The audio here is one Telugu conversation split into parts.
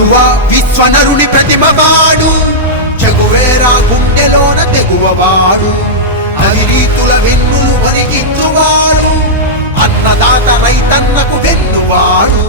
యువ విశ్వనరుని ప్రతిమవాడు, జగువేరా గుండెలోన తెగువవాడు, అవిరీతుల వెన్నులు వరిగించువాడు, అన్నదాత రైతన్నకు వెన్నువాడు.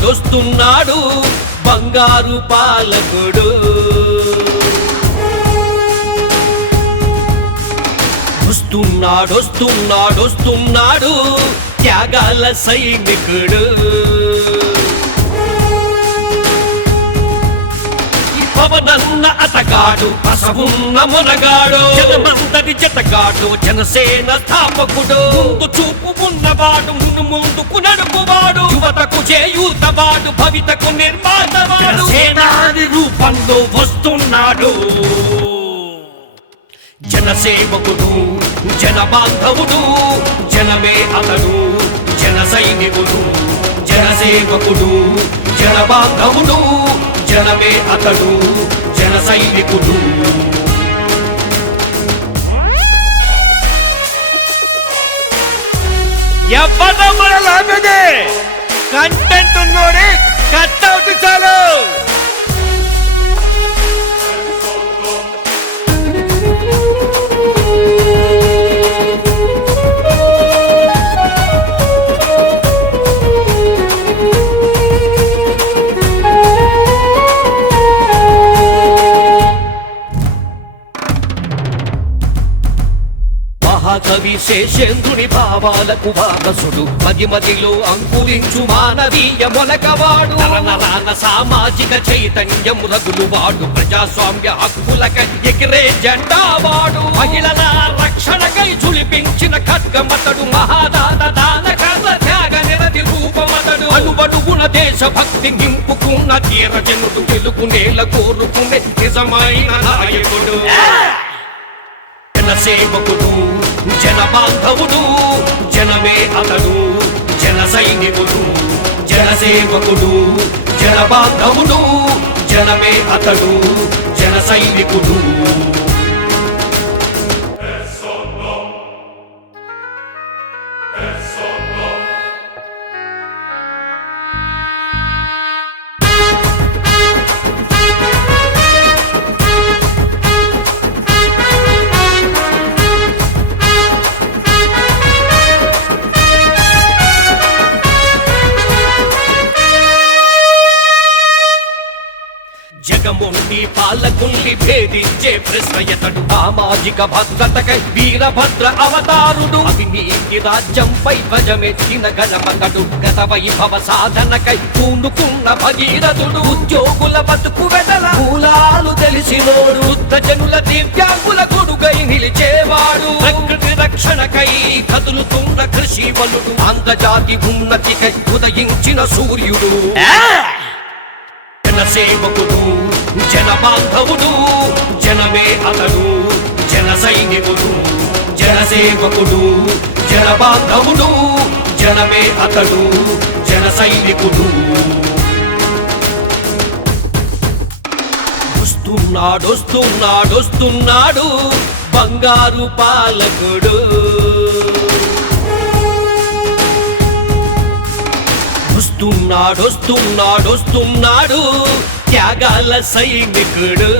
వస్తున్నాడు బంగారు పాలకుడు. వస్తున్నాడు త్యాగాల సైనికుడు. పవనన్న అతగాడు, పసవున్న మునగాడు, జనమందరి జతగాడు, జనసేన స్థాపకుడు. ముందు చూపు ఉన్నవాడు, ముందుకు నడుపువాడు, యువతకు చేయూతవాడు, భవితకు నిర్మాతవాడు. సేనాని రూపంలో వస్తున్నాడు. జనసేవకుడు, జన బాంధవుడు, జనమే అతడు, జన సైనికుడు. జనసేవకుడు, జన బాంధవుడు, జనమే అతడు, జన సైనికుడు. ఎవరమ్మలాగదే కంటెంట్ ఉన్నోడి కట్అవుట్ చాలు. మహాకవి శేషేంద్రుని భావాలకు వారసుడు, మదిమదిలో అంకురించు మానవీయ మొలకవాడు. నరనరాన సామాజిక చైతన్యం రగులువాడు, ప్రజాస్వామ్య హక్కులకై ఎగిరే జెండావాడు. మహిళల రక్షణకై చులిపించిన ఖడ్గమతడు, మహాదాత దానకర్ల త్యాగ నిరతి రూపమతడు. అణువణువున దేశభక్తి నింపుకున్న తీరజనుడు, తెలుగు నేల కోరుకునే నిజమైన నాయకుడు. జనసేవకుడు, జన బాంధవుడు, జనమే అతడు, జన సైనికుడు. జనసేవకుడు, జన బాంధవుడు, జనమే అతడు, జన సైనికుడు. జగముండి పాలకుల్ని భేదించే ప్రశ్నయతడు, సామాజిక భద్రతకై వీరభద్ర అవతారుడు. అవినీతి రాజ్యంపై ధ్వజమెత్తిన గణపతడు, గత వైభవ సాధనకై పూనుకున్న భగీరథుడు. ఉద్యోగుల బతుకు వెదల మూలాలు తెలిసినోడు, వృద్ధ జనుల దివ్యాంగుల గొడుగై నిలిచేవాడు. ప్రకృతి రక్షణకై కదులుతున్న కృషి వలుడు, ఆంధ్రజాతి ఉన్నతికై ఉదయించిన సూర్యుడు. జనసేవకుడు, జన బాంధవుడు, జనమే అతడు, జన సైనికుడు. జనసేవకుడు, జన బాంధవుడు, జనమే అతడు, జన సైనికుడు. వస్తున్నాడు బంగారు పాలకుడు. వస్తున్నాడు త్యాగాల సైనికుడు.